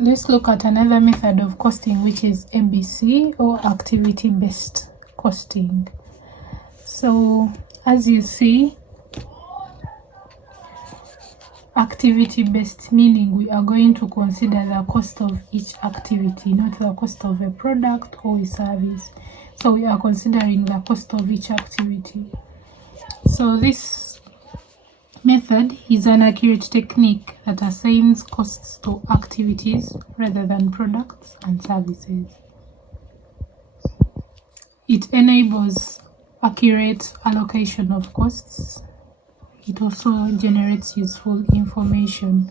Let's look at another method of costing, which is ABC, or activity-based costing. So as you see, activity-based meaning we are going to consider the cost of each activity, not the cost of a product or a service. So we are considering the cost of each activity. So this method is an accurate technique that assigns costs to activities rather than products and services. It enables accurate allocation of costs. It also generates useful information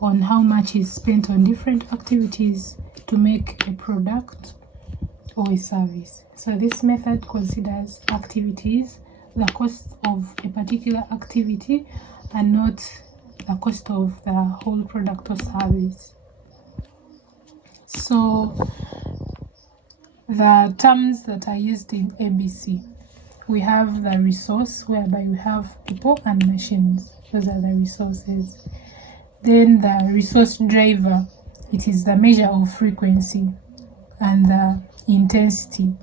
on how much is spent on different activities to make a product or a service. So this method considers activities, the cost of a particular activity, and not the cost of the whole product or service. So the terms that are used in ABC, we have the resource, whereby we have people and machines. Those are the resources. Then the resource driver, it is the measure of frequency and the intensity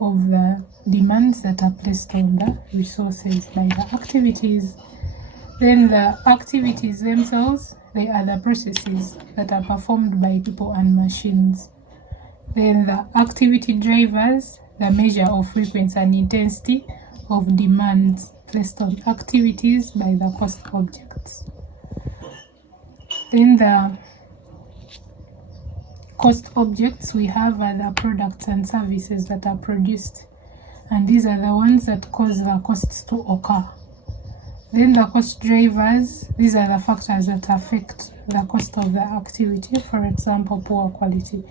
of the demands that are placed on the resources by the activities. Then the activities themselves, they are the processes that are performed by people and machines. Then the activity drivers, the measure of frequency and intensity of demands placed on activities by the cost objects. Then the cost objects we have are the products and services that are produced, and these are the ones that cause the costs to occur. Then the cost drivers, these are the factors that affect the cost of the activity, for example, poor quality.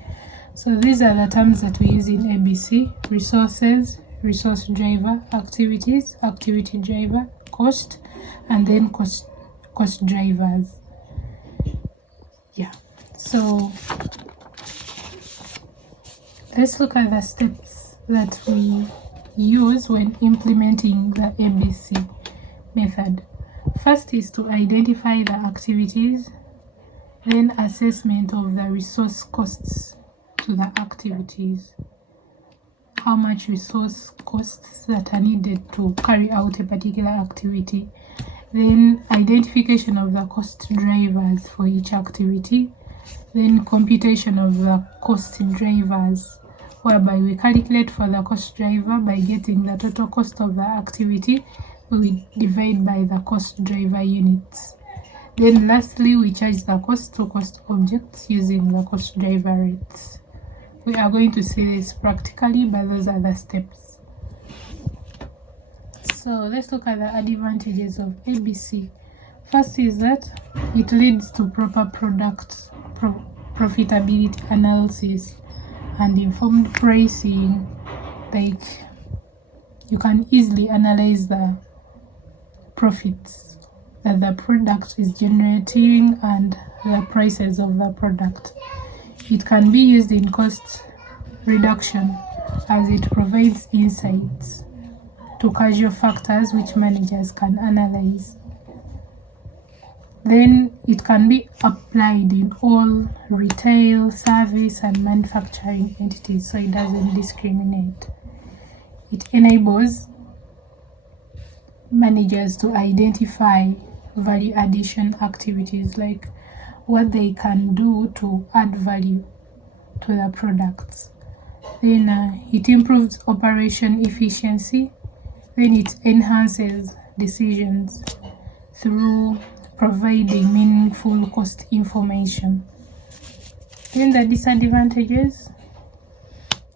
So these are the terms that we use in ABC: resources, resource driver, activities, activity driver, cost, and then cost drivers. Yeah, so let's look at the steps that we use when implementing the ABC method. First is to identify the activities, then assessment of the resource costs to the activities. How much resource costs that are needed to carry out a particular activity. Then identification of the cost drivers for each activity. Then computation of the cost drivers, whereby we calculate for the cost driver by getting the total cost of the activity. We divide by the cost driver units. Then lastly, we charge the cost to cost objects using the cost driver rates. We are going to see this practically, but those are the steps. So let's look at the advantages of ABC. First is that it leads to proper product profitability analysis and informed pricing. Like, you can easily analyze the profits that the product is generating and the prices of the product. It can be used in cost reduction as it provides insights to casual factors which managers can analyze. Then it can be applied in all retail, service, and manufacturing entities, so it doesn't discriminate. It enables managers to identify value addition activities, like what they can do to add value to the products. Then it improves operation efficiency. Then it enhances decisions through providing meaningful cost information. Then the disadvantages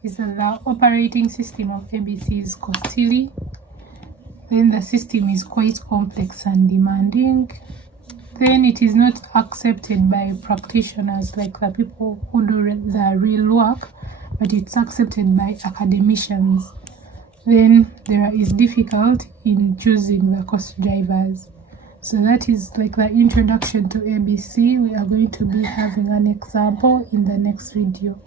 is that the operating system of ABC is costly. Then the system is quite complex and demanding. Then it is not accepted by practitioners, like the people who do the real work, but it's accepted by academicians. Then there is difficulty in choosing the cost drivers. So that is like the introduction to ABC. We are going to be having an example in the next video.